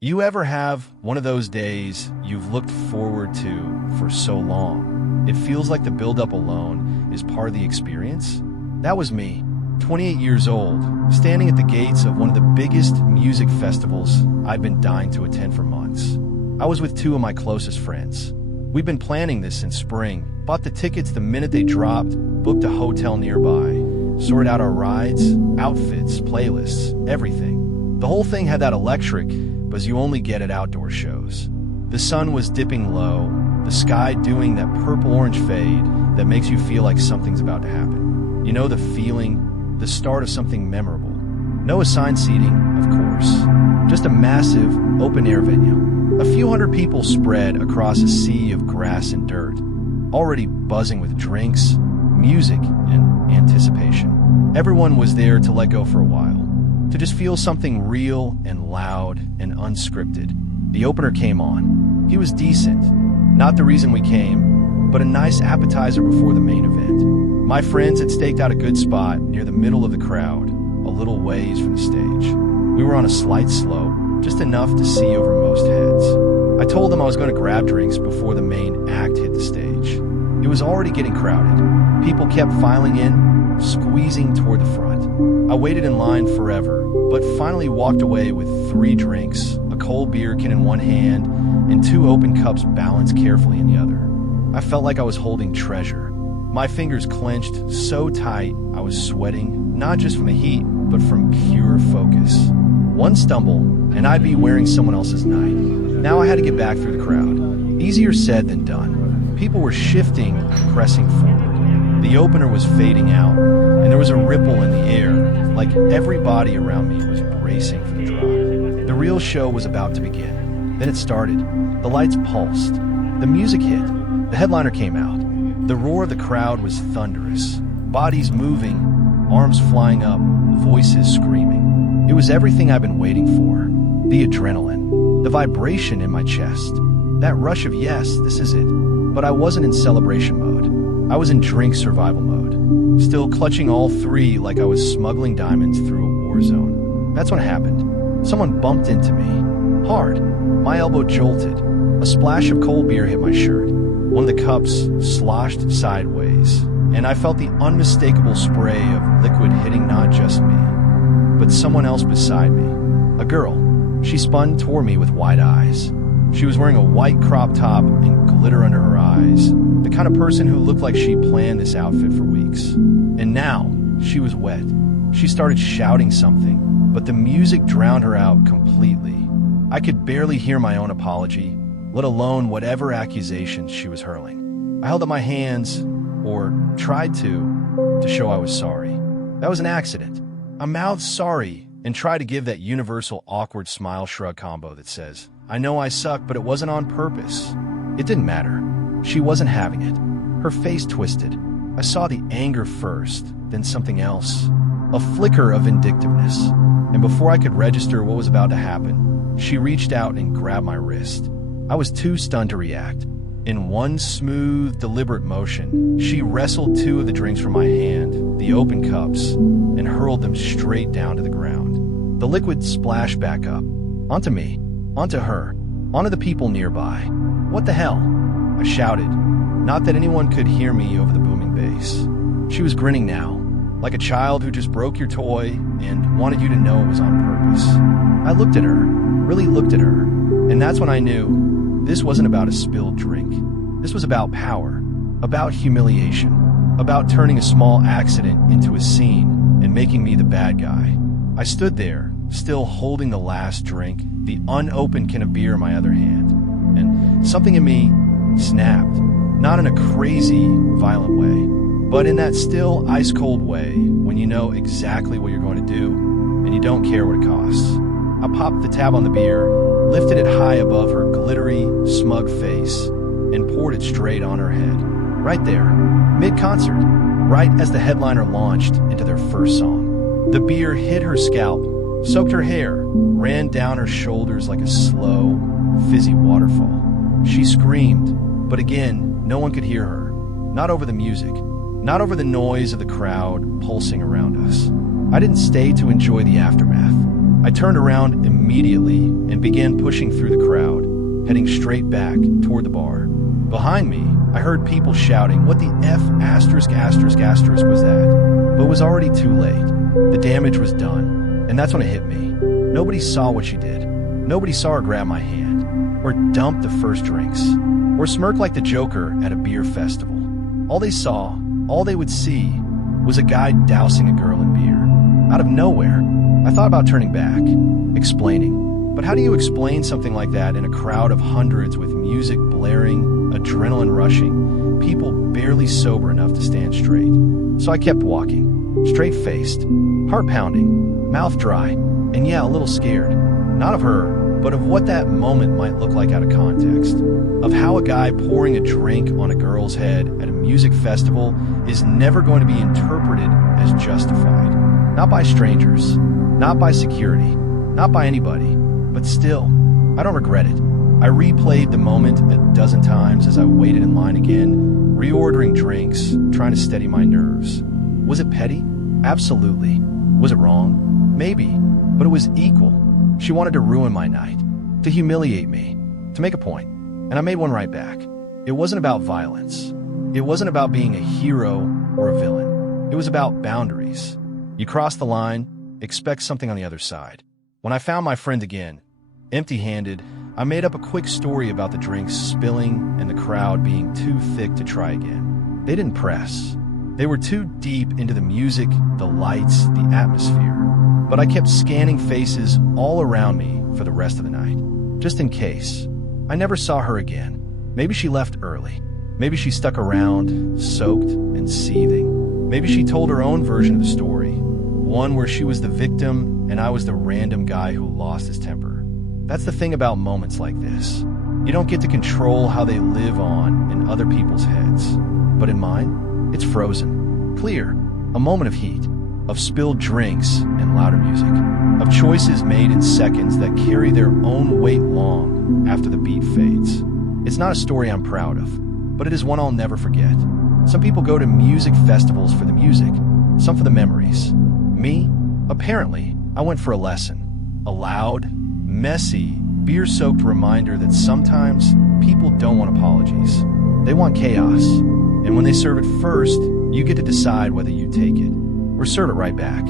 You ever have one of those days you've looked forward to for so long? It feels like the buildup alone is part of the experience? That was me, 28 years old, standing at the gates of one of the biggest music festivals I'd been dying to attend for months. I was with two of my closest friends. We'd been planning this since spring, bought the tickets the minute they dropped, booked a hotel nearby, sorted out our rides, outfits, playlists, everything. The whole thing had that electric buzz you only get at outdoor shows. The sun was dipping low, the sky doing that purple-orange fade that makes you feel like something's about to happen. You know the feeling, the start of something memorable. No assigned seating, of course. Just a massive, open-air venue. A few hundred people spread across a sea of grass and dirt, already buzzing with drinks, music, and anticipation. Everyone was there to let go for a while, to just feel something real and loud and unscripted. The opener came on. He was decent. Not the reason we came, but a nice appetizer before the main event. My friends had staked out a good spot near the middle of the crowd, a little ways from the stage. We were on a slight slope, just enough to see over most heads. I told them I was going to grab drinks before the main act hit the stage. It was already getting crowded. People kept filing in, squeezing toward the front. I waited in line forever, but finally walked away with 3 drinks, a cold beer can in one hand, and 2 open cups balanced carefully in the other. I felt like I was holding treasure. My fingers clenched so tight I was sweating, not just from the heat, but from pure focus. One stumble, and I'd be wearing someone else's night. Now I had to get back through the crowd. Easier said than done. People were shifting, pressing forward. The opener was fading out, and there was a ripple in the air, like everybody around me was bracing for the drop. The real show was about to begin. Then it started. The lights pulsed. The music hit. The headliner came out. The roar of the crowd was thunderous. Bodies moving, arms flying up, voices screaming. It was everything I've been waiting for. The adrenaline, the vibration in my chest. That rush of yes, this is it. But I wasn't in celebration mode. I was in drink survival mode. Still clutching all 3 like I was smuggling diamonds through a war zone. That's when it happened. Someone bumped into me. Hard. My elbow jolted. A splash of cold beer hit my shirt. One of the cups sloshed sideways, and I felt the unmistakable spray of liquid hitting not just me, but someone else beside me. A girl. She spun toward me with wide eyes. She was wearing a white crop top and glitter under her eyes, the kind of person who looked like she planned this outfit for weeks. And now, she was wet. She started shouting something, but the music drowned her out completely. I could barely hear my own apology, let alone whatever accusations she was hurling. I held up my hands, or tried to show I was sorry. That was an accident. I mouthed sorry and tried to give that universal awkward smile shrug combo that says, I know I suck, but it wasn't on purpose. It didn't matter. She wasn't having it. Her face twisted. I saw the anger first, then something else. A flicker of vindictiveness. And before I could register what was about to happen, she reached out and grabbed my wrist. I was too stunned to react. In one smooth, deliberate motion, she wrestled 2 of the drinks from my hand, the open cups, and hurled them straight down to the ground. The liquid splashed back up. Onto me. Onto her. Onto the people nearby. What the hell? I shouted. Not that anyone could hear me over the booming bass. She was grinning now, like a child who just broke your toy and wanted you to know it was on purpose. I looked at her, really looked at her, and that's when I knew this wasn't about a spilled drink. This was about power, about humiliation, about turning a small accident into a scene and making me the bad guy. I stood there, still holding the last drink, the unopened can of beer in my other hand, and something in me snapped, not in a crazy, violent way, but in that still ice-cold way when you know exactly what you're going to do and you don't care what it costs. I popped the tab on the beer, lifted it high above her glittery, smug face, and poured it straight on her head. Right there, mid-concert, right as the headliner launched into their first song. The beer hit her scalp, soaked her hair, ran down her shoulders like a slow, fizzy waterfall. She screamed, but again, no one could hear her. Not over the music, not over the noise of the crowd pulsing around us. I didn't stay to enjoy the aftermath. I turned around immediately and began pushing through the crowd, heading straight back toward the bar. Behind me, I heard people shouting, "What the F asterisk asterisk asterisk was that?" But it was already too late. The damage was done, and that's when it hit me. Nobody saw what she did. Nobody saw her grab my hand, or dump the first drinks, or smirk like the Joker at a beer festival. All they saw, all they would see, was a guy dousing a girl in beer. Out of nowhere, I thought about turning back, explaining. But how do you explain something like that in a crowd of hundreds with music blaring, adrenaline rushing, people barely sober enough to stand straight? So I kept walking, straight-faced, heart pounding, mouth dry, and yeah, a little scared. Not of her, but of what that moment might look like out of context. Of how a guy pouring a drink on a girl's head at a music festival is never going to be interpreted as justified. Not by strangers, not by security, not by anybody, but still, I don't regret it. I replayed the moment a dozen times as I waited in line again, reordering drinks, trying to steady my nerves. Was it petty? Absolutely. Was it wrong? Maybe, but it was equal. She wanted to ruin my night, to humiliate me, to make a point, and I made one right back. It wasn't about violence. It wasn't about being a hero or a villain. It was about boundaries. You cross the line, expect something on the other side. When I found my friend again, empty-handed, I made up a quick story about the drinks spilling and the crowd being too thick to try again. They didn't press. They were too deep into the music, the lights, the atmosphere. But I kept scanning faces all around me for the rest of the night, just in case. I never saw her again. Maybe she left early. Maybe she stuck around, soaked and seething. Maybe she told her own version of the story, one where she was the victim and I was the random guy who lost his temper. That's the thing about moments like this. You don't get to control how they live on in other people's heads. But in mine, it's frozen, clear, a moment of heat, of spilled drinks and louder music, of choices made in seconds that carry their own weight long after the beat fades. It's not a story I'm proud of, but it is one I'll never forget. Some people go to music festivals for the music, some for the memories. Me, apparently, I went for a lesson. A loud, messy, beer-soaked reminder that sometimes people don't want apologies. They want chaos. And when they serve it first, you get to decide whether you take it or serve it right back.